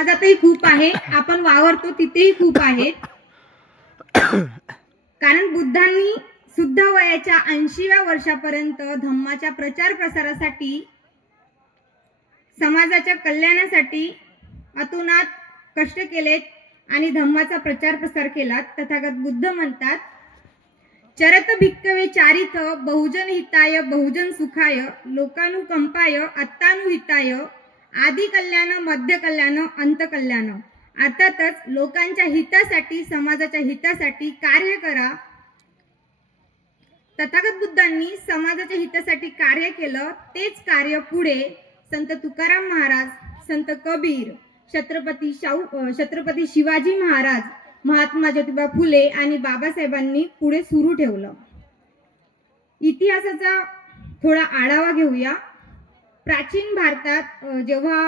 समाजातही खूप आहे, आपण वावरतो तिथेही खूप आहेत. कारण बुद्धांनी सुद्धा वयाच्या 80व्या वर्षापर्यंत धम्माच्या प्रचार प्रसारासाठी, समाजाच्या कल्याणासाठी अतोनात कष्ट केलेत आणि धम्माचा प्रचार प्रसार केला. तथागत बुद्ध म्हणतात, चरत भिक्खवे चारित बहुजन हिताय बहुजन सुखाय लोकानुकंपाय अत्तानुहिताय आदि कल्याण मध्य कल्याण अंत कल्याण. अर्थातच लोकांच्या हितासाठी, समाजाच्या हितासाठी कार्य करा. तथागत बुद्धांनी समाजाच्या हितासाठी कार्य केलं. तेच कार्य पुढे संत तुकाराम महाराज, संत कबीर, छत्रपती शिवाजी महाराज, महात्मा ज्योतिबा फुले आणि बाबासाहेबांनी पुढे सुरू ठेवलं. इतिहासाचा थोडा आढावा घेऊया. प्राचीन भारतात जेव्हा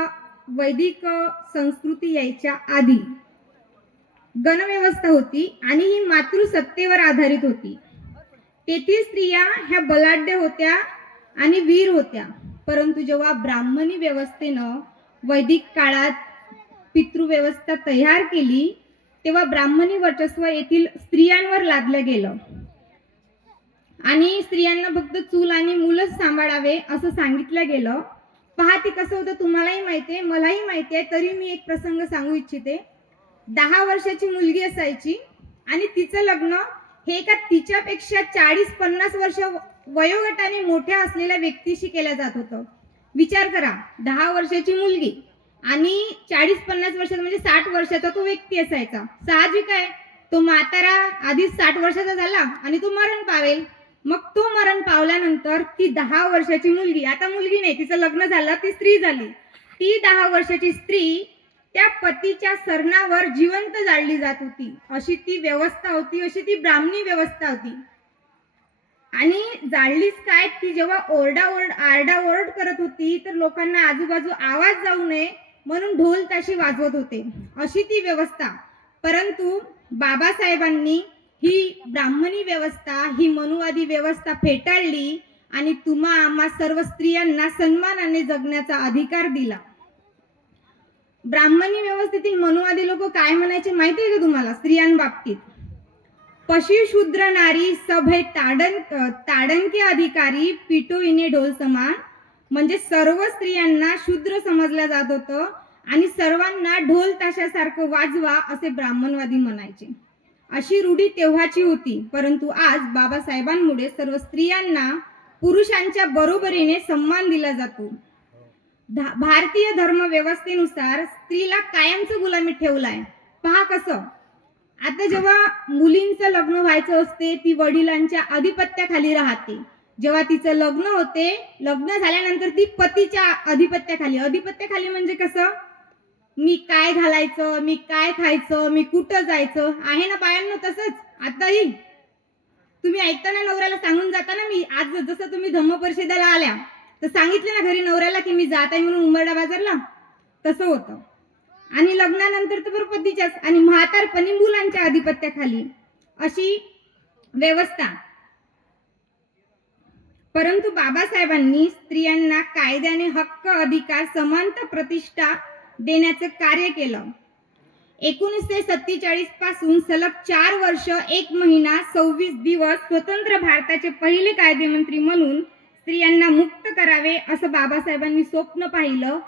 वैदिक संस्कृती यायच्या आधी गणव्यवस्था होती आणि ही मातृसत्तेवर आधारित होती. तेथील स्त्रिया ह्या बलाढ्य होत्या आणि वीर होत्या. परंतु जेव्हा ब्राह्मणी व्यवस्थेनं वैदिक काळात पितृव्यवस्था तयार केली, तेव्हा ब्राह्मणी वर्चस्व येथील स्त्रियांवर लादलं गेलं आणि स्त्रियांना फक्त चूल आणि मूलच सांभाळावे असं सांगितलं गेलं. पहा ते कसं होतं, तुम्हालाही माहिती आहे, मलाही माहिती आहे, तरी मी एक प्रसंग सांगू इच्छिते. 10 वर्षाची मुलगी असायची आणि तिचं लग्न हे एका तिच्यापेक्षा 40-50 वर्ष वयोगटाने मोठ्या असलेल्या व्यक्तीशी केलं जात होतं. विचार करा, 10 वर्षाची मुलगी आणि 40-50 वर्षाचा म्हणजे 60 वर्षाचा तो व्यक्ती असायचा. साहजिक आहे, तो म्हातारा आधीच 60 वर्षाचा झाला आणि तो मरण पावेल. मग तो मरण पावल्यानंतर ती 10 वर्षाची मुलगी, आता मुलगी नाही, तिचं लग्न झालं, ती स्त्री झाली, ती 10 वर्षाची स्त्री त्या पतीच्या सरणावर जिवंत जाळली जात होती. अशी ती व्यवस्था होती, अशी ती ब्राह्मणी व्यवस्था होती. आणि जाळलीच काय, ती जेव्हा आरडाओरड करत होती तर लोकांना आजूबाजू आवाज जाऊ नये म्हणून ढोल ताशी वाजवत होते, अशी ती व्यवस्था. परंतु बाबासाहेबांनी ही ब्राह्मणी व्यवस्था, ही मनुवादी व्यवस्था फेटाळली आणि आम्हा सर्व स्त्रियांना सन्मानाने जगण्याचा अधिकार दिला. ब्राह्मणी व्यवस्थेतील मनुवादी लोक काय म्हणायचे माहिती आहे का तुम्हाला स्त्रियांबाबतीत? पशी शूद्र नारी सभे ताडन के अधिकारी पिटोईने ढोल समान. म्हणजे सर्व स्त्रियांना शूद्र समजलं जात होतं आणि सर्वांना ढोल ताशासारखं वाजवा असे ब्राह्मणवादी म्हणायचे. अशी रूढी तेव्हाची होती. परंतु आज बाबासाहेबांमुळे सर्व स्त्रियांना पुरुषांच्या बरोबरीने सन्मान दिला जातो. भारतीय धर्म व्यवस्थेनुसार स्त्रीला कायमचं गुलामीत ठेवलाय. पहा कसं, आता जेव्हा मुलींचं लग्न व्हायचं असते, ती वडिलांच्या अधिपत्याखाली राहते. जेव्हा तिचं लग्न होते, लग्न झाल्यानंतर ती पतीच्या अधिपत्याखाली म्हणजे कसं, मी काय घालायचं, मी काय खायचं, मी कुठं जायचं, आहे ना बायांनो? तसंच आताही तुम्ही ऐकताना नवऱ्याला सांगून जाता ना, मी आज जसं तुम्ही धम्म परिषदेला आल्या तर सांगितलं ना घरी नवऱ्याला की मी जात आहे म्हणून उंबरडा बाजारला, तसं होतं. आणि लग्नानंतर तर बरोबर पतीच्याच आणि म्हातारपणी मुलांच्या अधिपत्याखाली अशी व्यवस्था. परंतु बाबासाहेबांनी स्त्रियांना कायद्याने हक्क, अधिकार, समानता, प्रतिष्ठा देण्याचं कार्य केलं. 1947 पासून सलग 4 वर्ष 1 महिना 26 दिवस स्वतंत्र भारताचे पहिले कायदेमंत्री म्हणून स्त्रियांना मुक्त करावे असं बाबासाहेबांनी स्वप्न पाहिलं